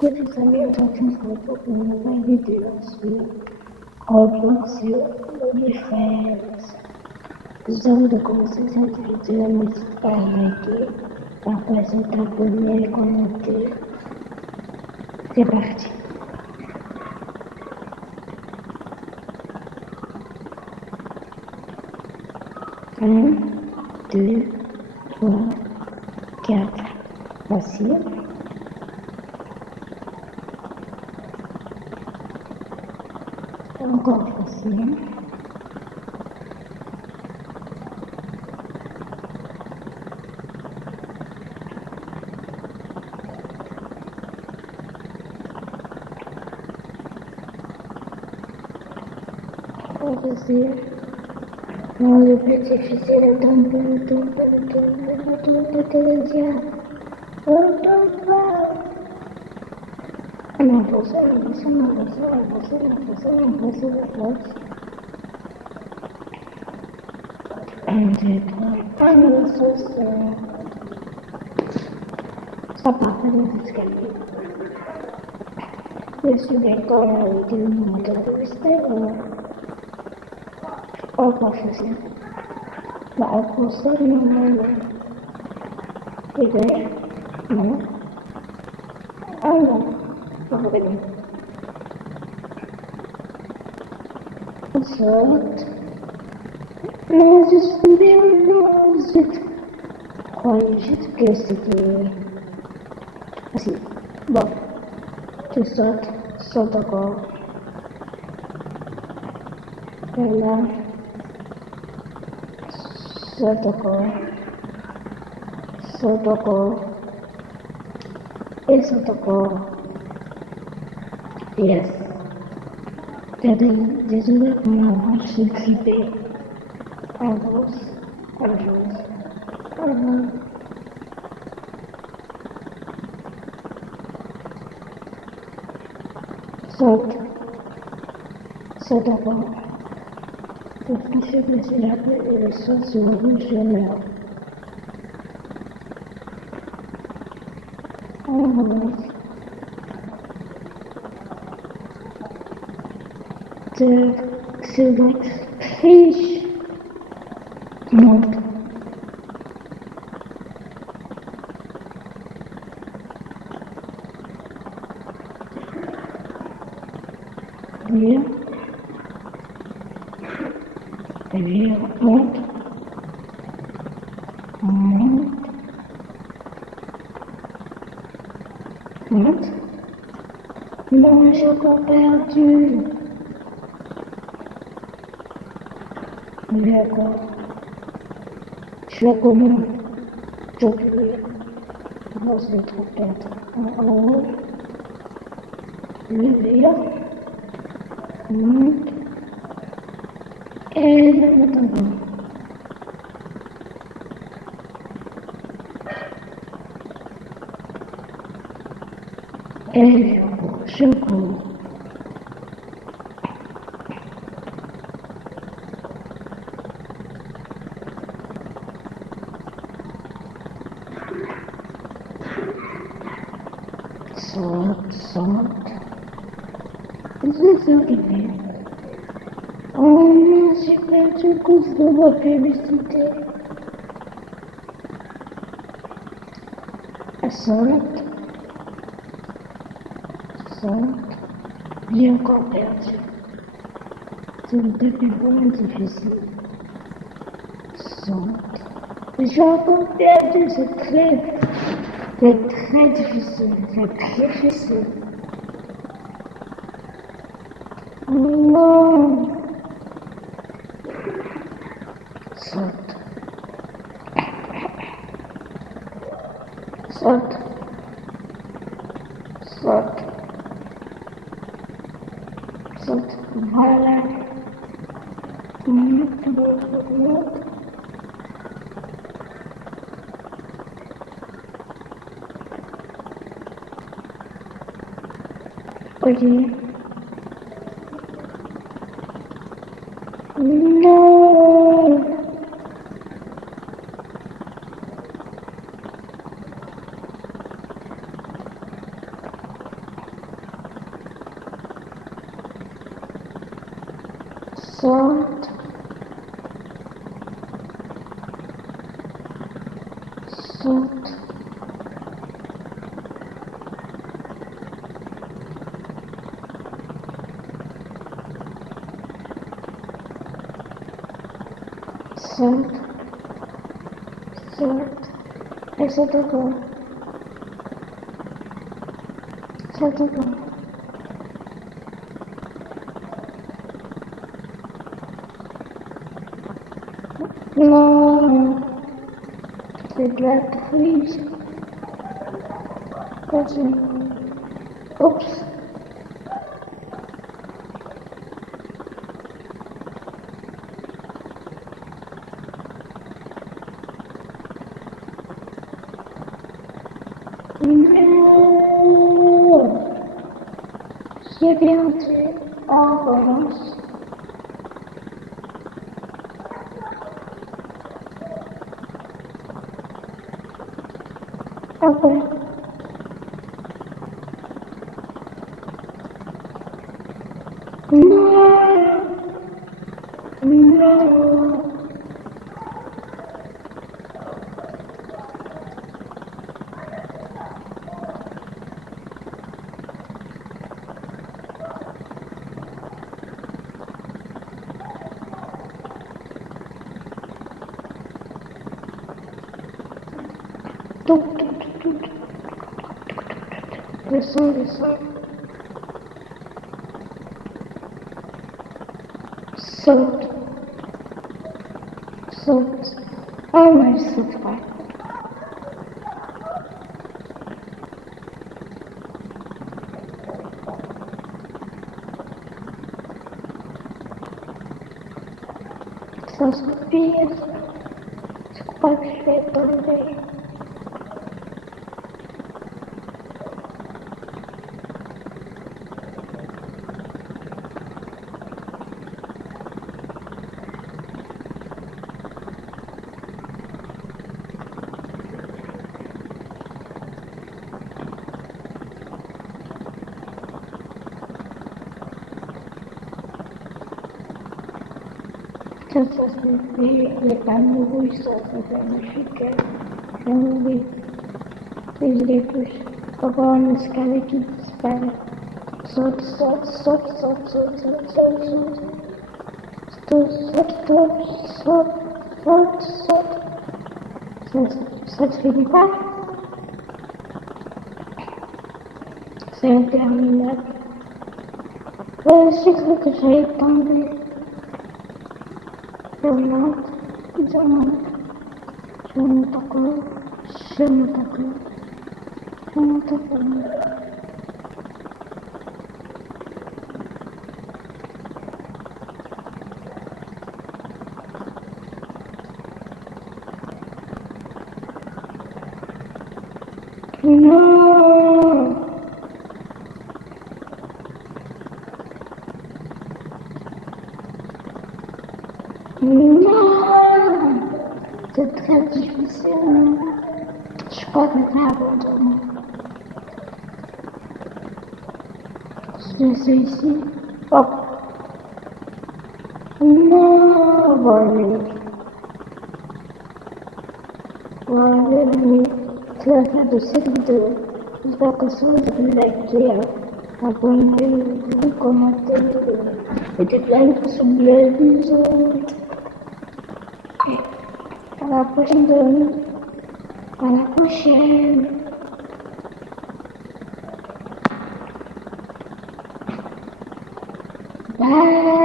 Curiosamente, ontem foi uma vidéo sur Roblox de férias. Usando como individualmente avec après cette abonné connecté. C'est parti. 1, 2, 3, 4. Facile. Encore facile. Encore facile. Non, le plus difficile est un peu le Canadien. Non, pour ça, Un, deux, trois. Ça part des escaliers. Je suis d'accord avec le monde de mystère. Pas facile. Pour ça, non. Et non. Ah non. Pardon. On saute. Non, je suis bien, non, zut. Je croyais juste que c'était facile. Bon, tu sautes, saute encore. Et là, saute encore. Saute encore. Et saute encore. Yes. Désolé pour ma voix, je suis grippée. Avance. Saute. Saute encore. Le plus faible, c'est la paix et le sol sur le rouge, je meurs. Avance. C'est votre fiche. Monte. Viens. Viens. Monte. Monte. Monte. Non, j'ai encore perdu. D'accord. Je fais comment? J'oublie. Non, c'est trop bête. En haut. Lever. Monte. Et je m'attends. Et je cours. Saute. Je suis occupée. Oh non, j'ai perdu cause de ma publicité. Saute. J'ai encore perdu. C'est devenu vraiment difficile. Saute. J'ai encore perdu, c'est très difficile. C'est très difficile. Oh non. Saute. Voilà. Ok. Non. saute, saute, saute, saute, et c'est tout bon, c'est tout bon. Non, c'est de la triche. Vas-y. Oups. Non. J'ai bien tué en revanche. Après. Non. Non. Tout, tout, tout, tout. Descends, descends. Saute. Saute. Ah ouais, c'est vrai. Ça soupire. Je crois que je vais tomber. Ça suffit. Les panneaux rouges sont magnifiques. Je m'oublie. Et je les touche. Pour voir un escalier qui disparaît. Saute, saute, saute, saute, saute, saute, saute, saute. Saute, saute, saute, saute, saute, saute. Ça te finit pas? C'est interminable. J'ai cru que j'allais tomber. Je monte, je monte, je monte encore, je monte encore, je monte encore. Non! Non! C'est très difficile. Je crois que je vais abandonner. Je suis ici. Hop! Non! Voilà. Voilà, c'est la fin de cette vidéo. J'espère que ça vous a liké, abonnez-vous, commentez, mettez plein de pouces bleus, bisous. Et à la prochaine. À la prochaine. Bye.